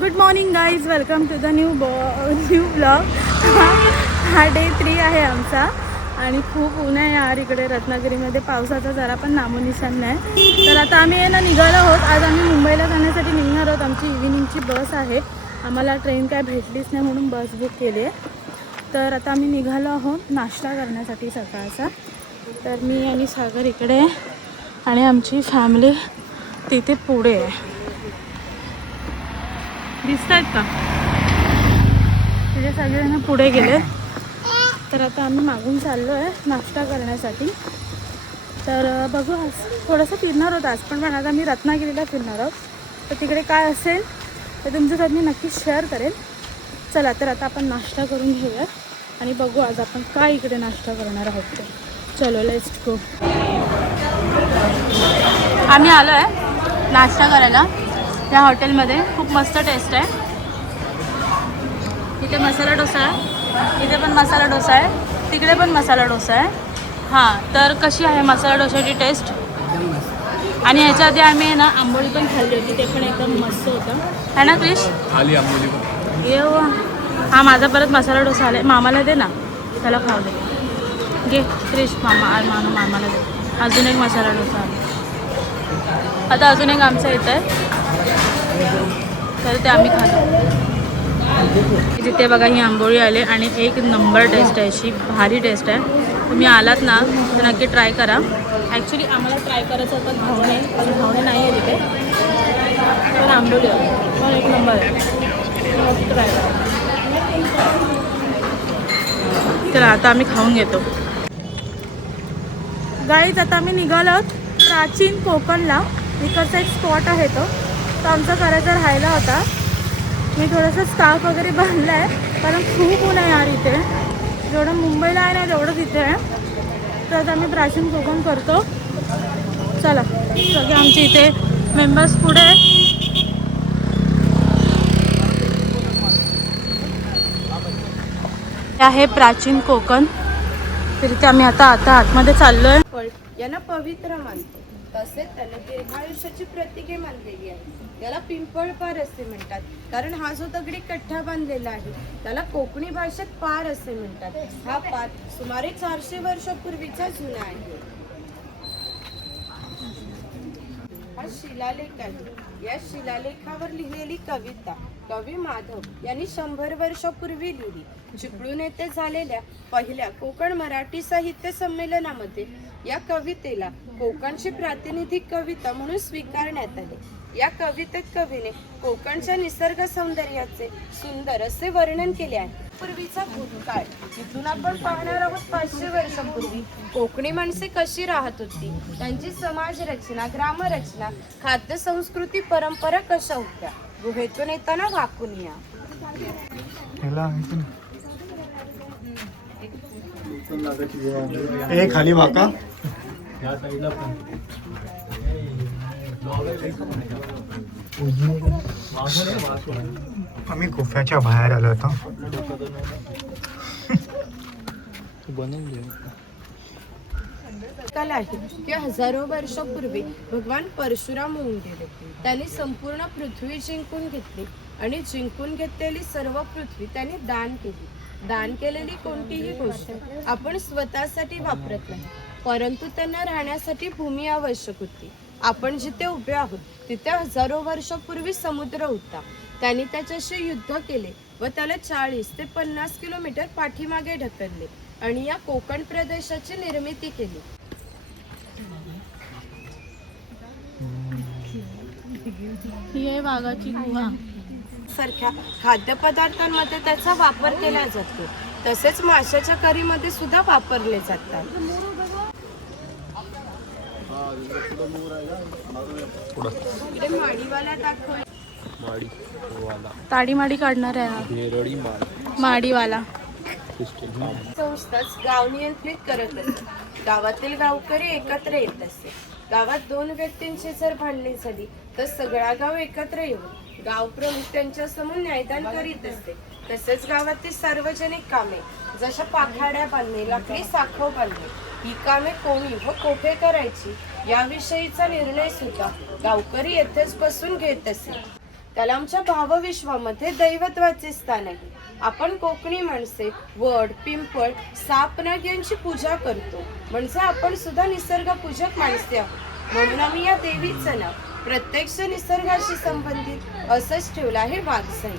Good morning guys, welcome to the new blog. हा day 3 आहे आमचा आणि खूप ऊन आहे यार इकडे रत्नागिरीमध्ये. पावसाचा जरा पण नामोनिशाण नाही. तर आता आम्ही ना निघालो आहोत. आज आम्ही मुंबईला जाण्यासाठी निघणार आहोत. आमची इव्हिनिंगची बस आहे. आम्हाला ट्रेन काय भेटलीच नाही म्हणून बस बुक केली आहे. तर आता आम्ही निघालो आहोत नाश्ता करण्यासाठी सकाळचा. तर मी आणि सागर इकडे आणि आमची फॅमिली तिथे पुढे आहे. दिसत आहेत का? तिथे सगळेजण पुढे गेले. तर आता आम्ही मागून चाललो आहे नाश्ता करण्यासाठी. तर बघू, आज थोडंसं फिरणार आहोत आज पण आज आम्ही रत्नागिरीला फिरणार आहोत. तर तिकडे काय असेल ते तुमच्यासोबत मी नक्कीच शेअर करेल. चला तर आता आपण नाश्ता करून घेऊया आणि बघू आज आपण काय इकडे नाश्ता करणार आहोत ते. चलो लेट्स गो. आम्ही आलो आहे नाश्ता करायला या हॉटेलमध्ये. खूप मस्त टेस्ट आहे. इथे मसाला डोसा आहे, इथे पण मसाला डोसा आहे, तिकडे पण मसाला डोसा आहे. हां, तर कशी आहे मसाला डोशाची टेस्ट? आणि ह्याच्या आधी आम्ही ना आंबोळी पण खाल्ली होती, ते पण एकदम मस्त होतं है ना क्रिश? खाली आंबोली ये हा माझा परत मसाला डोसा आला आहे. मामाला दे ना, त्याला खाऊ दे. घे क्रिश, मामाला दे. अजून एक मसाला डोसा आला. आता अजून एक आमचं येतं आहे, तर ते आम्ही खातो. तिथे बघा ही आंबोळी आले आणि एक नंबर टेस्ट आहे, अशी भारी टेस्ट आहे. तुम्ही आलात ना तर नक्की ट्राय करा. ॲक्च्युली आम्हाला ट्राय करायचं होतं घावणे, पण घावणे नाही आहे तिथे, पण आंबोळी आहे पण एक नंबर आहे. ट्राय करा. चला आता आम्ही खाऊन घेतो. गाईज आता आम्ही निघालो आहोत प्राचीन कोकणला. इकडचा एक स्पॉट आहे तो आमचा करायचा राहिला होता. मी थोडंसं स्कार्फ वगैरे बांधलं आहे कारण खूप ऊन आहे यार इथे. जेवढं मुंबईला आहे ना तेवढंच इथे आहे. तर आता आम्ही प्राचीन कोकण करतो. चला सगळे आमचे इथे मेंबर्स पुढे आहेत. हे आहे प्राचीन कोकण. तर इथे आम्ही आता आतमध्ये चाललो आहे. यांना पवित्र मानतो. तसेच त्याला दीर्घायुष्याची प्रतीके मानलेली आहे. याला पिंपळपार असे म्हणतात कारण हा जो दगडी कट्टा बांधलेला आहे त्याला कोकणी भाषेत पार असे म्हणतात. हा पार सुमारे 400 वर्षापूर्वीचा जुना आहे. हा शिलालेख आहे. या शिलालेखावर लिहिलेली कविता कवी माधव यांनी 100 वर्षापूर्वी लिहिली. चिपळूण येथे झालेल्या पहिल्या कोकण मराठी साहित्य संमेलनामध्ये या कवितेला कोकणची प्रातिनिधिक कविता म्हणून स्वीकारण्यात आले. या कवितेत कवीने कोकणच्या निसर्ग सौंदर्याचे सुंदर असे वर्णन केले आहे. पूर्वीचा भूतकाळ इथून आपण पाहणार आहोत. 500 वर्षांपूर्वी कोकणी माणसे कशी राहत होती, त्यांची समाज रचना, ग्रामरचना, खाद्य संस्कृती, परंपरा कशा होत्या. गुहेतून येताना वाकून या. खाली वाका या साईडला पण आम्ही गुफ्याच्या बाहेर आलो होतो. कला आहे की हजारो वर्षापूर्वी भगवान परशुराम होऊन गेले. त्यांनी संपूर्ण पृथ्वी जिंकून घेतली आणि जिंकून घेतलेली सर्व पृथ्वी त्यांनी दान केली. दान केलेली कोणतीही गोष्ट आपण स्वतःसाठी वापरत नाही, परंतु त्यांना राहण्यासाठी भूमी आवश्यक होती. आपण जिथे उभे आहोत तिथे हजारो वर्षापूर्वी समुद्र होता. त्यांनी त्याच्याशी युद्ध केले व त्याला 40 ते 50 किलोमीटर पाठीमागे ढकलले आणि या कोकण प्रदेशाची निर्मिती केली. ही आहे वाघाची गुहा. सारख्या खाद्यपदार्थांमध्ये त्याचा वापर केला जातो. तसेच माशाच्या करीमध्ये सुद्धा वापरले जातात. इकडे माडीवाला दाखव. ताडी माडी काढणार आहे माडीवाला. संस्थाच गाव नियंत्रित करत असते. गावातील गावकरी एकत्र येत असते. गावात 2 व्यक्तींची जर भांडणी झाली तर सगळा गाव एकत्र येऊन गाव प्रमुख त्यांच्या समोर न्यायदान करीत असते. तसेच गावातील सार्वजनिक कामे जशा पाखाड्या बांधणे, लाकडी साखव बांधणे ही कामे कोणी व कोठे करायची याविषयीचा निर्णय सुद्धा गावकरी येथेच बसून घेत असे. त्याला आमच्या भावविश्वामध्ये दैवत्वाचे स्थान आहे. आपण कोकणी माणसे वड, पिंपळ, सापनाग यांची पूजा करतो. म्हणजे आपण सुद्धा निसर्गपूजक माणसे आहोत. म्हणून आम्ही या देवीचं नाव प्रत्यक्ष निसर्गाशी संबंधित असंच ठेवलं आहे वाघसाई.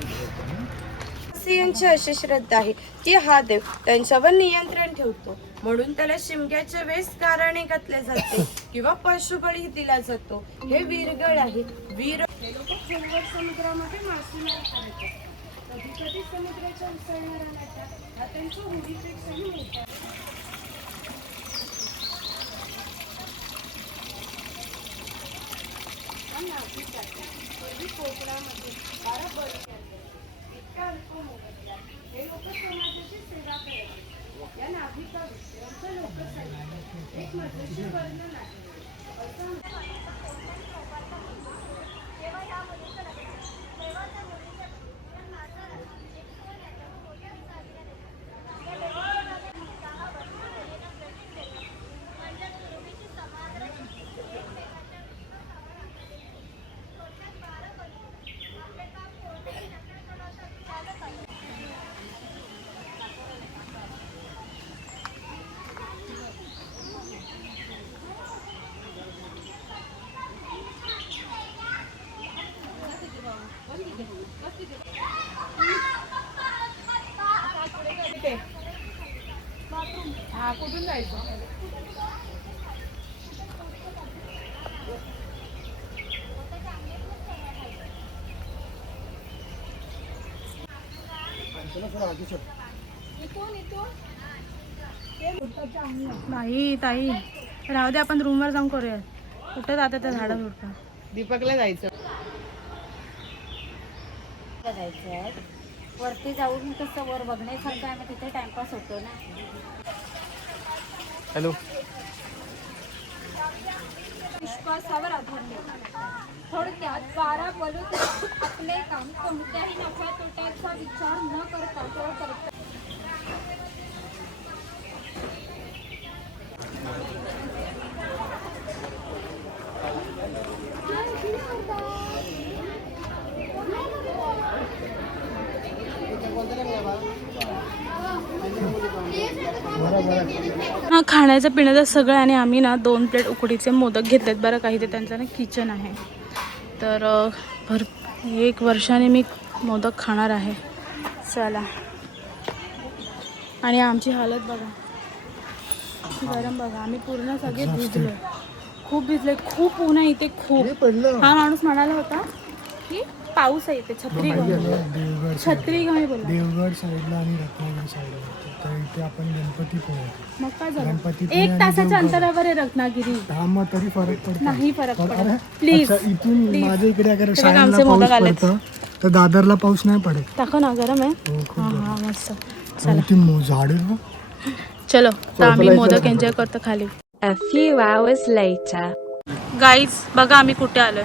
यांची अशी श्रद्धा आहे की हा देव त्यांच्यावर नियंत्रण ठेवतो, म्हणून त्याला शिमग्याच्या वेळेस गाराणे घातले जाते किंवा पशुबळी दिला जातो. हे वीरगळ आहे. वीर हे लोक खोलवर समुद्रामध्ये मासेमारी करतात. कधी कधी समुद्राच्या उसळणाऱ्या लाटा हा त्यांच्या होडीपेक्षाही मोठा आहे. आणि नाभिकाठी पूर्वी कोकणामध्ये 12 बळी इतका अल्प मोबदल्यात हे लोक समाजाची सेवा करत. या नाभिकाविषयी आमच्या लोकसंगीतात एक मजेशीर वर्णन आहे. असं हा कुठून जायचं? बाई ताई राहू दे, आपण रूमवर जाऊन करूया. कुठं जातं त्या झाडं झुडपं. दीपकला जायचं. वरती जाऊन कसं वर बघण्यासारखं आहे, मग तिथे टाइमपास होतो ना. हॅलो. विश्वासावर आधारले. थोडक्यात 12 बलूत आपले काम कोणत्याही नफ्या तोट्याचा विचार न करता केवळ करतात. हां, खाण्याचं पिण्याचं सगळं. आणि आम्ही ना 2 प्लेट उकडीचे मोदक घेतलेत बरं. काही ते त्यांचं ना किचन आहे, तर 1 वर्षाने मी मोदक खाणार आहे. चला. आणि आमची हालत बघा, गरम बघा. आम्ही पूर्ण सगळे भिजलो, खूप भिजले, खूप ऊन आहे इथे खूप. हा माणूस म्हणाला होता की पाऊस आहे इथे, छत्री घेऊन. छत्री घेऊन बोला. देवगड साईडला आणि रत्नागिरी साईडला तर इथे आपण गणपती पोहोच. मग काय झालं? गणपतीपुळे 1 आणि तासाच्या देवगड. अंतरावर आहे रत्नागिरी. मग तरी फरक पडतो. नाही फरक अरे, पडत. प्लीज अच्छा, इथून माझ्या इकडे अगर आमचे सायनला मोदक पाऊस आलेत. पडतं तर दादरला पाऊस नाही पडत. टाका ना, गरम आहे. हो, खूप हां गरम. हां मस्त. आणि चला ती झाडं ना. चलो, तर आम्ही मोदक एन्जॉय करतो खाली. A few hours later. Guys बघा आम्ही कुठे आलोय.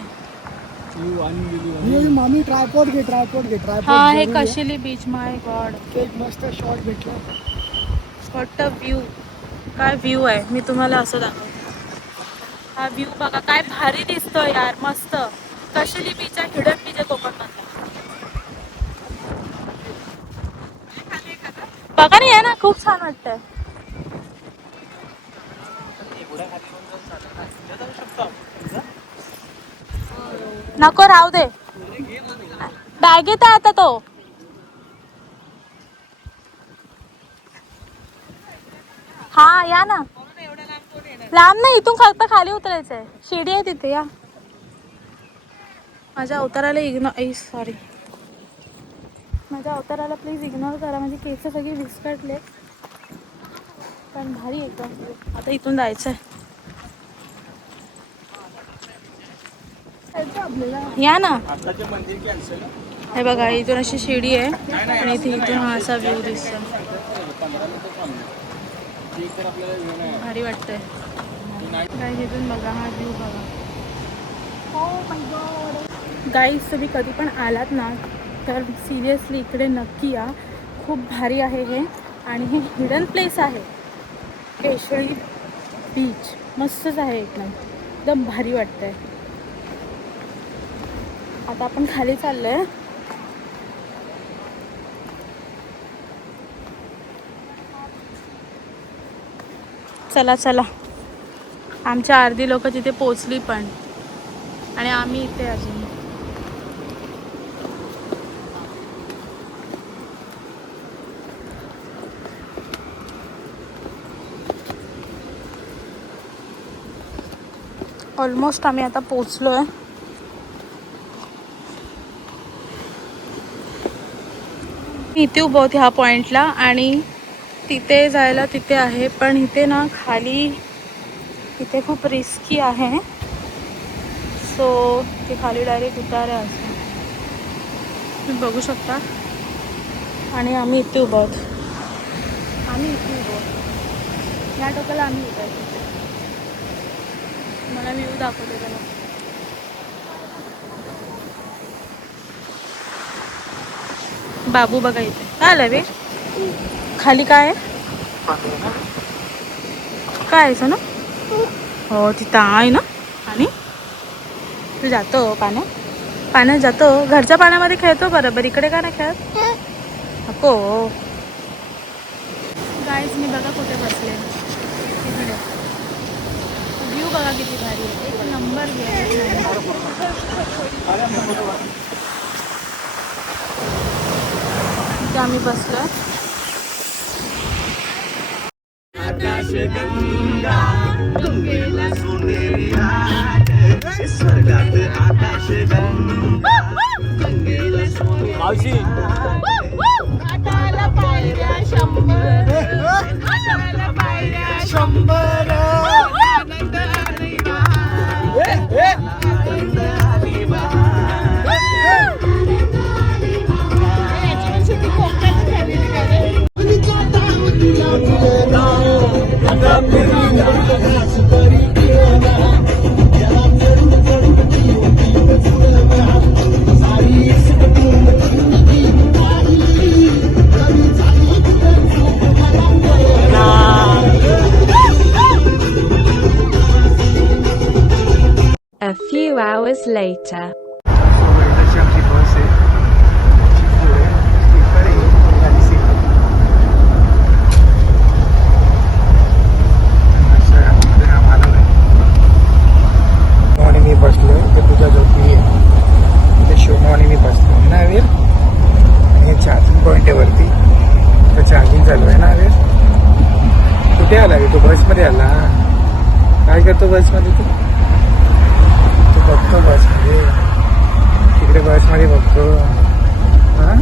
ये मामी ट्रायपॉड घे, ट्रायपॉड घे, ट्रायपॉड. हा, हे कशिली बीच. माय गॉड, एक मस्त शॉट भेटला. What a view. काय व्ह्यू आहे, मी तुम्हाला असं दाखवतो. हा व्ह्यू बघा, काय भारी दिसतोय यार, मस्त. कशिली बीच आहे, हिडन बीच आहे कोकणमधला. बघा नाही आहे ना, खूप छान वाटतंय. नको, राहू दे. बॅगेत आहे आता तो. हा या ना. लांब नाही, इथून फक्त खाली उतरायचंय. शिडी आहे तिथे, या. माझ्या अवताराला सॉरी, माझ्या अवताराला प्लीज इग्नोर करा. म्हणजे केस सगळी विस्कटले, पण भारी एकदम. आता इथून जायचंय. या ना. हे बघा, इथून अशी शिडी आहे आणि इथून हा असा व्ह्यू दिसतो. भारी वाटतंय. गाईज इथून बघा, हा व्ह्यू बघा. गाईज तुम्ही कधी पण आलात ना तर सिरियसली इकडे नक्की या. खूप भारी आहे हे. आणि हे हिडन प्लेस आहे, केशरी बीच. मस्तच आहे एकदम, एकदम भारी वाटतंय. आता आपण खाली चाललोय. चला चला, आमच्या अर्धी लोक तिथे पोचली पण, आणि आम्ही इथे अजून. ऑलमोस्ट आम्ही आता पोचलोय. मी इथे उभं होते ह्या पॉइंटला, आणि तिथे जायला तिथे आहे, पण इथे ना खाली इथे खूप रिस्की आहे. सो ते खाली डायरेक्ट उतारे असं तुम्ही बघू शकता. आणि आम्ही इथे उभं आहोत. ह्या टोकाला आम्ही उभं आहोत. मला व्ह्यू दाखवते त्याला. बाबू बघा इथे काय आलं बे. खाली काय आहे, काय आहे ना. हो तिथं आहे ना. आणि तू जातो पाण्यात जातो. घरच्या पाण्यामध्ये खेळतो बरोबर, इकडे का नाही खेळत नको. गाईज मी बघा कुठे बसले, इकडे व्ह्यू बघा किती भारी आहे. एक नंबर इथे आम्ही बसलो. मावशी A few hours later. वेळेची आमची बस आहे. पुढे स्लीपर आहे आणि सिंगल. आणि मी बसलो तर तुझ्या झोपली आहे ते शोनो, आणि मी बसलो ना वीर. आणि हे चार्जिंग पॉईंट आहे वरती, तर चार्जिंग चालू आहे ना वीर. कुठे आला वीर? तू बसमध्ये आला. काय करतो बसमध्ये तू? बघतो बसमध्ये, तिकडे बसमध्ये बघतो. हां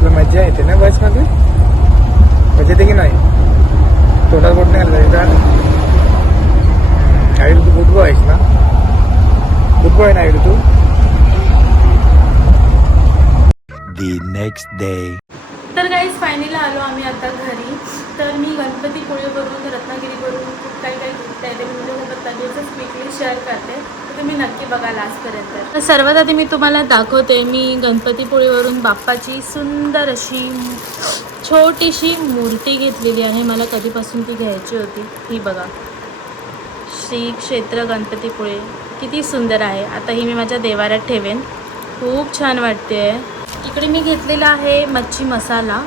तुला मज्जा येते ना बसमध्ये? मजा येते की नाही? तोंडात बोट नाही आलं का? आई तू गुड बॉय आहेस ना? गुड बॉय ना आई तू? The next day. तर गाईज फायनली आलो आम्ही आता घरी. तर मी गणपतीपुळेवरून रत्नागिरीवरून खूप काही घेतलं आहे, ते मी तुमच्यासोबत लगेचच क्विकली शेअर करते, तर तुम्ही नक्की बघा लास्टपर्यंत. तर सर्वात आधी मी तुम्हाला दाखवते, मी गणपतीपुळेवरून बाप्पाची सुंदर अशी छोटीशी मूर्ती घेतलेली आहे. मला कधीपासून ती घ्यायची होती. ही बघा, श्री क्षेत्र गणपतीपुळे किती सुंदर आहे. आता ही मी माझ्या देवाऱ्यात ठेवेन, खूप छान वाटते. इकडे मी घेतलेला आहे मच्छी मसाला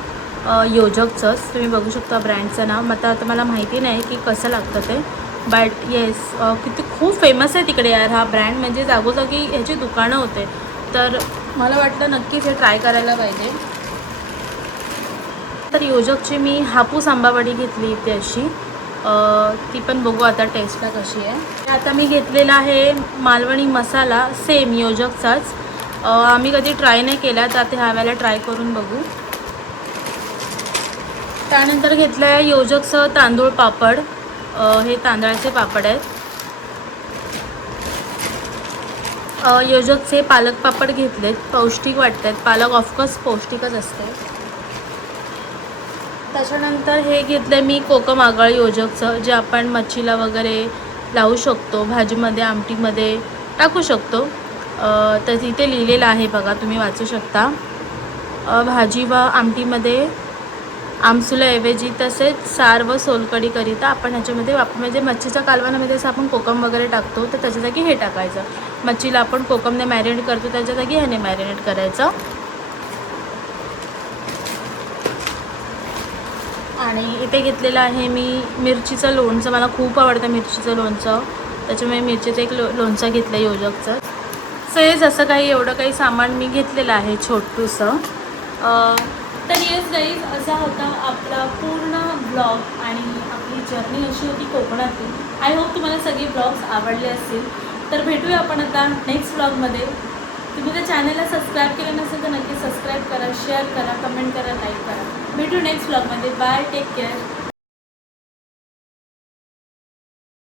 योजकचंच. तुम्ही बघू शकता ब्रँडचं नाव. आता मला माहिती नाही की कसं लागतं ते, बट येस किती खूप फेमस आहे तिकडे यार हा ब्रँड. म्हणजे जागोजागी ह्याची दुकानं होते, तर मला वाटलं नक्कीच हे ट्राय करायला पाहिजे. तर योजकची मी हापूस आंबावडी घेतली इथे अशी, ती पण बघू आता टेस्टला कशी आहे. आता मी घेतलेला आहे मालवणी मसाला, सेम योजकचाच. आम्ही कधी ट्राय नाही केला, तर आता ह्या वेळेला ट्राय करून बघू. त्यानंतर घेतलं आहे योजकचं तांदूळ पापड. हे तांदळाचे पापड आहेत. योजकचे पालक पापड घेतलेत, पौष्टिक वाटत आहेत. पालक ऑफकोर्स पौष्टिकच असते. त्याच्यानंतर हे घेतलं मी कोकम आगळ योजकचं, जे आपण मच्छीला वगैरे लावू शकतो, भाजीमध्ये आमटीमध्ये टाकू शकतो. तर तिथे लिहिलेलं आहे बघा, तुम्ही वाचू शकता. भाजी व आमटीमध्ये आमसुलाऐवजी तसेच सार व सोलकढी करिता आपण ह्याच्यामध्ये म्हणजे मच्छीच्या कालवणामध्ये जसं आपण कोकम वगैरे टाकतो तर त्याच्या जागी हे टाकायचं. मच्छीला आपण कोकमने मॅरिनेट करतो त्याच्या जागी ह्याने मॅरिनेट करायचं. आणि इथे घेतलेलं आहे मी मिरचीचं लोणचं. मला खूप आवडतं मिरचीचं लोणचं, त्याच्यामुळे मिरचीचं एक लोणचं घेतलं योजकचं. सो हे जसं काही एवढं काही सामान मी घेतलेलं आहे छोटूसं. तर येस गाईज, असा होता आपला पूर्ण ब्लॉग आणि आपली जर्नी अशी होती कोकणातली. आय होप तुम्हाला सगळे ब्लॉग्स आवडले असतील. तर भेटूया आपण आता नेक्स्ट ब्लॉगमध्ये. तुम्ही त्या चॅनलला सबस्क्राईब केलं नसेल तर नक्की सबस्क्राईब करा, शेअर करा, कमेंट करा, लाईक करा. भेटू नेक्स्ट ब्लॉगमध्ये. Bye, take care.